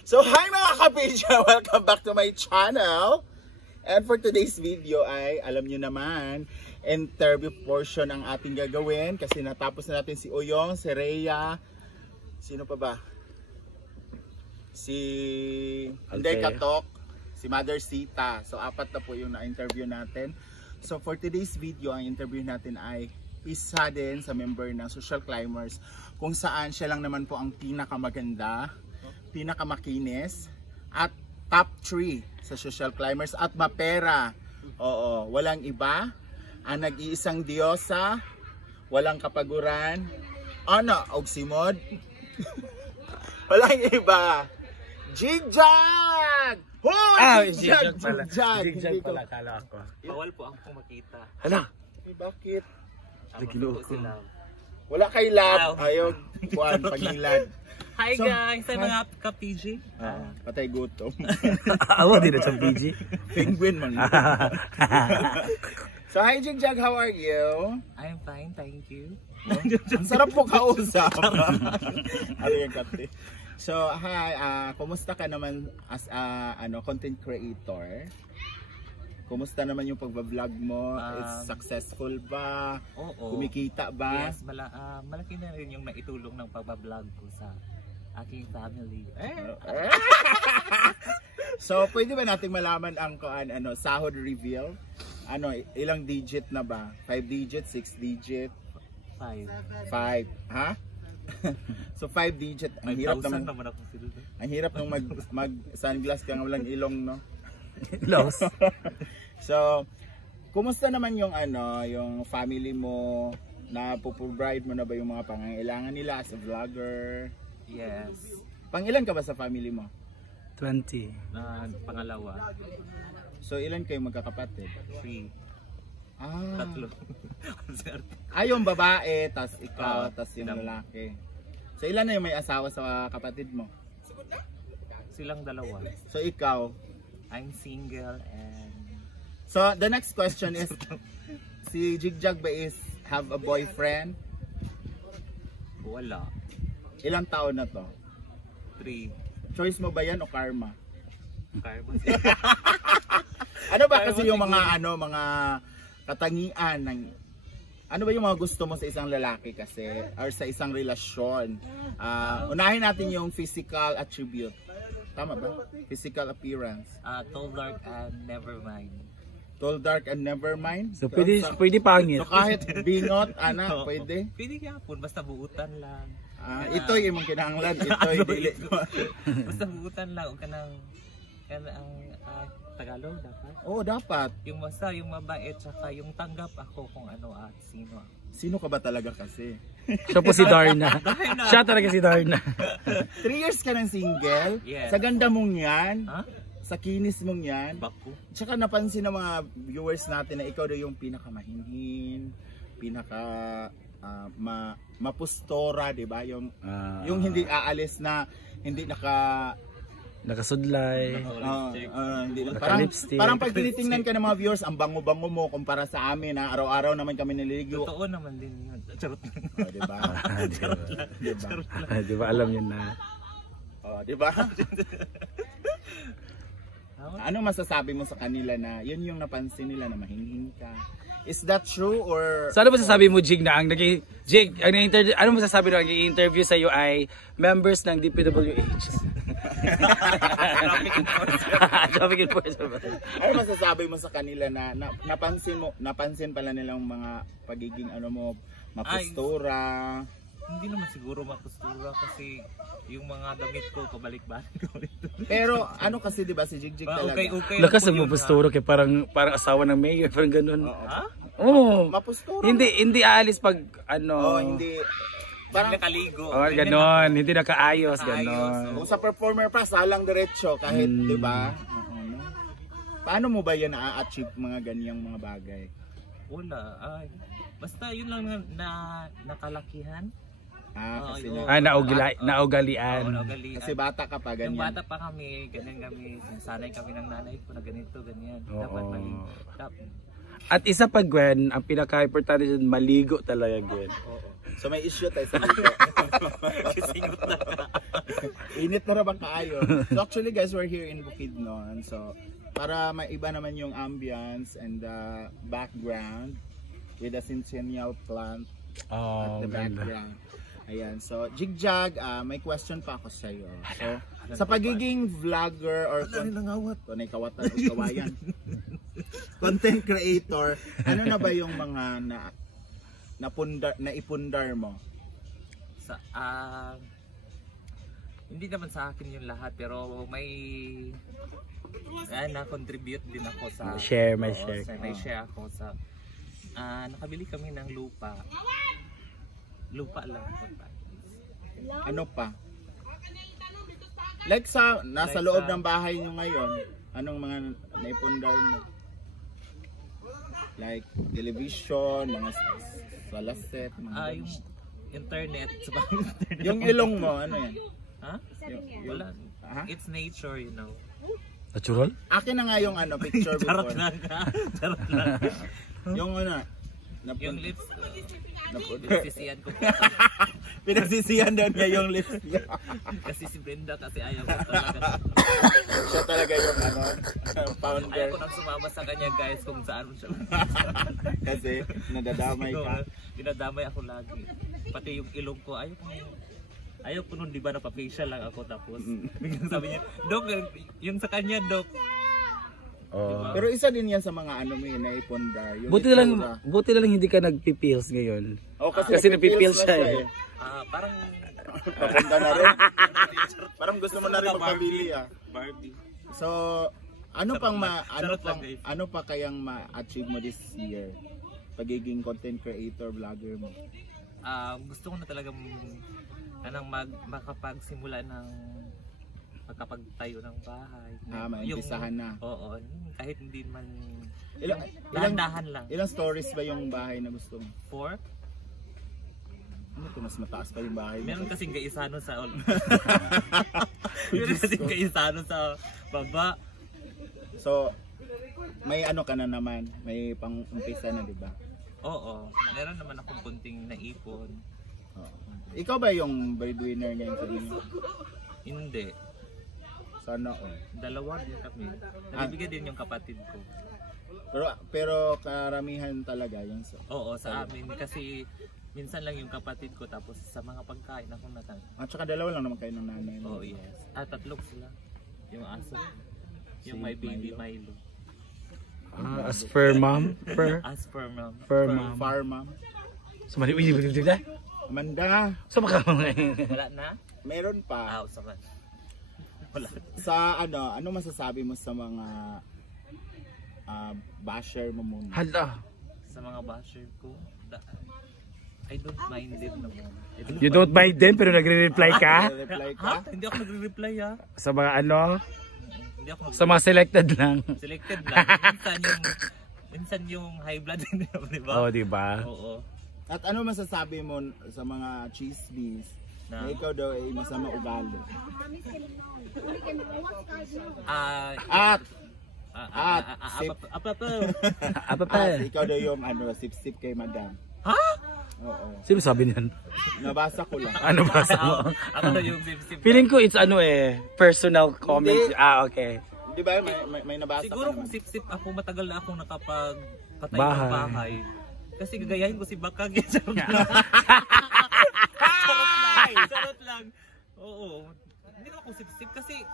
So hi mga kapidya! Welcome back to my channel! And for today's video ay, alam nyo naman, interview portion ang ating gagawin kasi natapos na natin si Oyong, si Rhea, sino pa ba? Si Inday Katok, si Mother Sita. So apat na po yung na-interview natin. So for today's video, ang interview natin ay isa din sa member ng Social Climbers kung saan siya lang naman po ang pinakamaganda, pinakamakinis at top 3 sa Social Climbers at mapera. Oo, walang iba. Ang nag-iisang diyosa, walang kapaguran. Ano, Ogsimod? Walang iba. Jigjag! Hoy! Jigjag pala. Jigjag pala, kala ako. Bawal po ang pumakita. Hala! Bakit? Nagiloko ko. Wala kay lab. Ayaw, kuhan, pangilad. Hi guys, sa mga ka-PG. Patay gutom. Awa din na sa PG. Penguin man. So hi Jigjag, how are you? I'm fine, thank you. Ang sarap po kausap. Ano yung kate? So hi, kumusta ka naman as content creator? Kumusta naman yung pagbablog mo? Is successful ba? Oo. Kumikita ba? Yes, malaki na rin yung naitulong ng pagbablog ko sa aking family. So, pwede ba nating malaman ang sahod reveal? Ilang digit na ba? 5 digit, 6 digit? 5. 5, ha? So 5 digit. Ang hirap naman ako sila. Ang hirap nung mag sunglass ka ng walang ilong, no? Loss. So, kumusta naman yung yung family mo? Na provide mo na ba yung mga pangangailangan nila as a vlogger? Yes. Pangilan ka ba sa family mo? 20. Pangalawa. So, ilan kayo magkakapatid? 3. Tatlo. Yung babae, tas ikaw, tas yung lalaki. So, ilan na yung may asawa sa kapatid mo? Silang dalawa. So, ikaw? I'm single and... So, the next question is, si Jigjag ba is have a boyfriend? Wala. Ilang taon na to? 3. Choice mo ba yan o karma? Karma. Ano ba kasi yung mga mga katangian ng ano ba yung mga gusto mo sa isang lalaki kasi or sa isang relasyon? Unahin natin yung physical attribute. Tama ba? Physical appearance. Tall, dark, and never mind. Tall, dark, and never mind? So pwede pangit. So kahit binot, pwede? Pwede kaya po, basta buutan lang. Ito yung kinahanglan, ito dili ko. Basta buutan lang, huwag ka ng Tagalog dapat? Oo, dapat. Yung basta, yung mabait, tsaka yung tanggap ako kung ano at sino. Sino ka ba talaga kasi? Siya po si Darna. Siya talaga si Darna. 3 years ka ng single? Yes. Sa ganda mong yan? Huh? Sa kinis mong yan? Baku. Tsaka napansin ng mga viewers natin na ikaw daw yung pinakamahinhin, mapustora, di ba? Yung hindi aalis na, hindi nakasudlay. Parang pag tinitingnan ka ng mga viewers, ang bango-bango mo kumpara sa amin, araw-araw naman kami naliligo. Totoo naman din yun. Charot lang. Di ba? Di ba alam niyo na? Di ba? Ano masasabi mo sa kanila na yun yung napansin nila na mahinhin ka? Is that true or... So ano masasabi mo, Jig, na ano masasabi na ang i-interview sa iyo ay members ng DPWH? Traffic enforcement. Ano masasabi mo sa kanila na napansin pala nilang mga pagiging mapustura? Hindi naman siguro mapustura kasi yung mga damit ko pabalik-balik ko ito. Pero kasi 'di ba si Jigjig talaga? Okay. Lakas ang mapustura kay parang asawa ng mayor, parang ganoon. Ha? Oo. Mapustura. Hindi aalis pag hindi parang nakaligo. Ganoon, hindi nakaayos, ganoon. Kung sa performer pa salang diretso kahit 'di ba? Paano mo ba yan na-achieve mga ganyang mga bagay? Wala. Basta yun lang na nakalakihan. Kasi naugalian. Kasi bata ka pa, ganyan. Yung bata pa kami, ganyan kami. Sanay kami ng nanay ko na ganito, ganyan. Dapat maligo. At isa pa, Gwen, ang pinaka-importante dyan, maligo talaga, Gwen. So may issue tayo sa ligo. Singot na ka. Init na ba kaayo? So actually guys, we're here in Bukidnon. So para maiba naman yung ambience and the background with a centennial plant at the background. Ayan, so Jigjag, may question pa ako sa iyo. So, sa pagiging vlogger or content creator, ano na ba yung mga naipundar mo? Sa hindi naman sa akin yung lahat, pero may na-contribute din ako sa may share. May share ako sa nakabili kami ng lupa. Lupa lang. Ano pa? Like nasa loob ng bahay nyo ngayon, anong mga naipundar mo? Like television, mga salaset, yung internet. Yung ilong mo, ano yan? Ha? Wala. It's nature, you know. Natural? Akin na nga yung picture before. Charot lang. Yung yung lips. Pinagsisiyan ko po. Pinagsisiyan daw niya yung lips niya. Kasi si Brenda kasi ayaw ko talaga. Siya talaga yung founder. Ayaw ko nang sumama sa kanya guys kung saan siya. Kasi nadadamay ka. Dinadamay ako lagi. Pati yung ilong ko, ayaw ko nun, di ba napa-facial lang ako tapos. Biglang sabi niya, Dok, yung sa kanya, Dok. Diba? Pero isa din yan sa mga may naipundar. Buti na lang hindi ka nagpipills ngayon. Kasi nagpipills siya eh. Parang papunta na rin. Parang gusto mo na rin magpabili Barbie. So, ano pa kayang ma-achieve mo this year? Pagiging content creator, vlogger mo? Gusto ko na talagang makapagsimula ng pagkapagtayo ng bahay. Maimpisahan na. Oo, kahit hindi man dahan lang. Ilang stories ba yung bahay na gusto mo? 4? Ano ito, mas mataas pa yung bahay mo? Meron kasing kaisano sa meron kasing kaisano sa baba. So, may ka na naman, may pang-umpisa na, di ba? Oo, meron naman akong kunting naipon. Ikaw ba yung breadwinner ngayon sa inyo? Hindi. Sana Dalawa din kami. Nabibigyan din yung kapatid ko. Pero karamihan talaga yung Oo, sa amin kasi minsan lang yung kapatid ko tapos sa mga pagkain ako natang. At saka dalawa lang naman kayo ng nanay mo. Oh yes. Tatlong sila. Yung aso. Yung my baby Milo. As per mom? As per mom. Far mom. So mali ba? Amanda. So baka wala na? Meron pa. Sama. Wala. Sa ano masasabi mo sa mga basher mo muna? Hala. Sa mga basher ko, I don't mind them naman. You don't mind them pero nagre-reply ka? Nagre-reply ka? Hindi ako nagre-reply Sa mga Hindi ako sa mga selected lang. Selected lang. Minsan yung high blood din naman, di ba? Oo, di ba? Oo. At ano masasabi mo sa mga chismis na ikaw daw ay masama ugali? Ikaw daw yung sip-sip kay madam. Ha? Oo. Sino sabi niyan? Nabasa ko lang. Ano basa mo? Ako daw yung sip-sip. Feeling ko it's personal comment. Hindi. Okay. Di ba may nabasa siguro ka kung sip-sip ako, matagal na akong nakapagpatay Bahay. ng bahay. Kasi gagayahin ko si Bakag. Charot lang. Oo. Hindi naman ako sip-sip kasi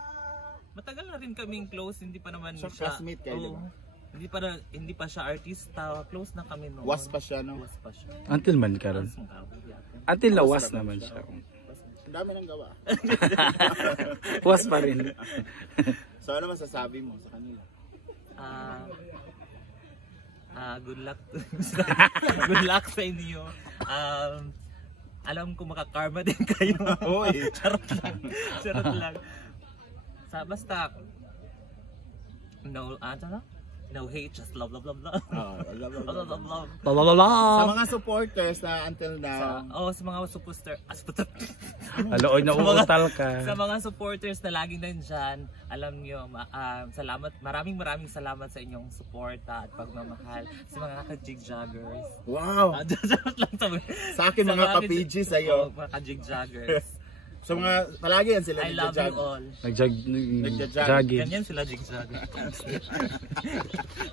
matagal na rin kaming close, hindi pa naman so, siya. Classmate kayo, diba? Hindi pa siya artista, close na kami noon. Was pa siya, no? Was pa siya. Until man karon. Until lawas naman siya. Ang dami nang gawa. Was pa rin. So ano masasabi mo sa kanila? Good luck. Good luck sa inyo. Alam ko makakarma din kayo. Oy, Charot lang. Basta no hate, just love. love. Love. Sa mga supporters na until now. Sa mga supporters. Aloy na uutal ka. Sa mga supporters na laging nandyan, alam nyo, salamat, maraming salamat sa inyong suporta at pagmamahal sa mga ka-jigjaggers. Wow! Charot lang sa akin mga ka-PG sa'yo. Mga ka-jigjaggers. Sa mga, palagi yan sila I love you nagja-jog. all. Nagja-jogging. Ganyan sila jig-jag.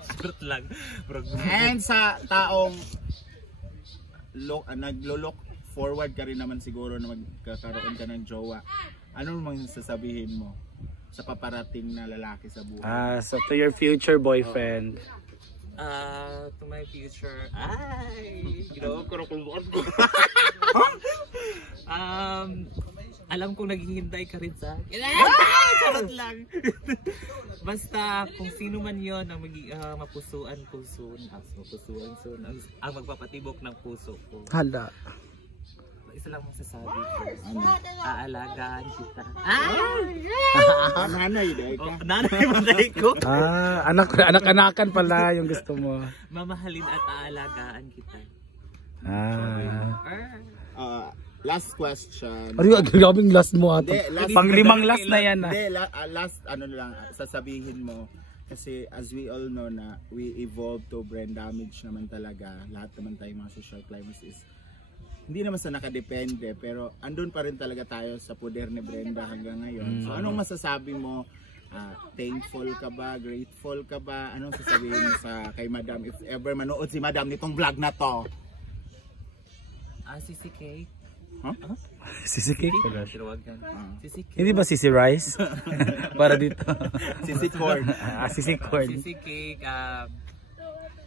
Skirt lang. And sa taong naglo-look forward ka rin naman siguro na magkakaroon ka ng jowa, ano mang sasabihin mo sa paparating na lalaki sa buhay? So to your future boyfriend. To my future. Ay! Ginawa ko na kuluan ko. Alam kong naghihintay ka rin sa akin. Charot lang. Basta kung sino man yon ang mapusuan ko soon. Mapusuan soon. Ang magpapatibok ng puso ko. Hala. Isa lang masasabi ko. Aalagaan kita. Nanay, dahil ka. Nanay matay ko. Anak-anakan pala yung gusto mo. Mamahalin at aalagaan kita. Last question. Ay, grabing last mo ato. Hindi, Panglimang last na yan. Hindi, last ano lang, sasabihin mo. Kasi as we all know na we evolved to brain damage naman talaga. Lahat naman tayo mga social climbers is hindi naman sa nakadepende. Pero andun pa rin talaga tayo sa poder ni Brenda hanggang ngayon. So anong masasabi mo? Thankful ka ba? Grateful ka ba? Anong sasabihin mo sa kay Madam if ever manood si Madam nitong vlog na to? Sisi Cake. Sisi Cake pala. Sisi Cake. Hindi ba Sisi Rice? Para dito. Sisi Corn. Sisi Corn. Sisi Cake.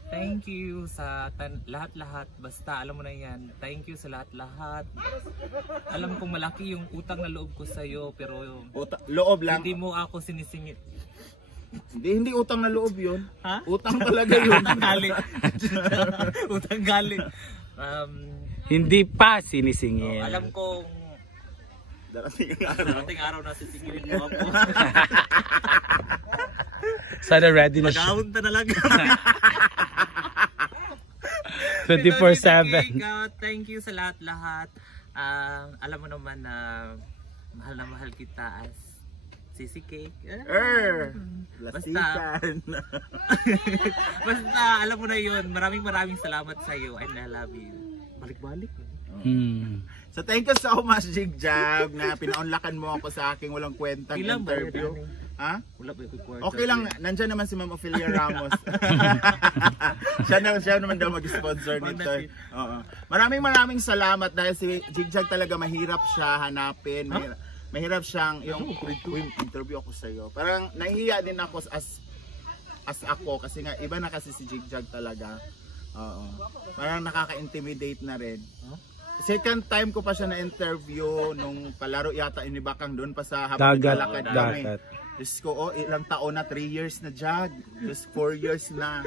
Thank you sa lahat-lahat. Basta alam mo na yan. Thank you sa lahat-lahat. Alam kong malaki yung utang na loob ko sa iyo, pero loob lang. hindi mo ako sinisingit. Hindi utang na loob 'yun. Ha? Utang talaga 'yun. Utang galing. Utang galing. Hindi pa sinisingil. Alam kong darating araw na sisingilin mo ako. Sana ready na siya. Mag-aunta na lang. 24/7. Thank you sa lahat-lahat. Alam mo naman na mahal kita as Sisi Cake. Lastikan. Basta alam mo na yun. Maraming salamat sa iyo and I love you. Balik-balik. So thank you so much Jigjag na pinaunlakan mo ako sa aking walang kwentang Ilan ba interview. yun, Ha? Wala ba yung kwarto? Okay lang, nandyan naman si Ma'am Ophelia Ramos. siya naman daw mag-sponsor nito. Oo. Maraming salamat dahil si Jigjag talaga mahirap siya hanapin. Mahirap siyang yung interview ako sa iyo. Parang nahihiya din ako as ako kasi nga iba na kasi si Jigjag talaga. Oo. Parang nakaka-intimidate na rin. Second time ko pa siya na-interview nung palaro yata inibakang doon pa sa habang naglalakad kami. Diyos ko, ilang taon na, 3 years na Jag. Just 4 years na.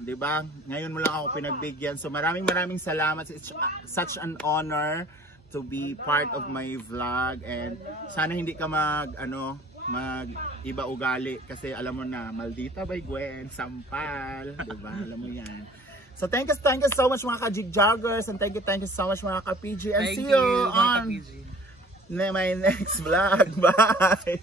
Diba? Ngayon mo lang ako pinagbigyan. So maraming salamat. It's such an honor to be part of my vlog. And sana hindi ka mag-iba ugali. Kasi alam mo na, Maldita by Gwen, Sampal. Diba? Alam mo yan. So thank you so much mga ka-Jigjoggers. And thank you so much mga ka-PG. And see you on my next vlog. Bye!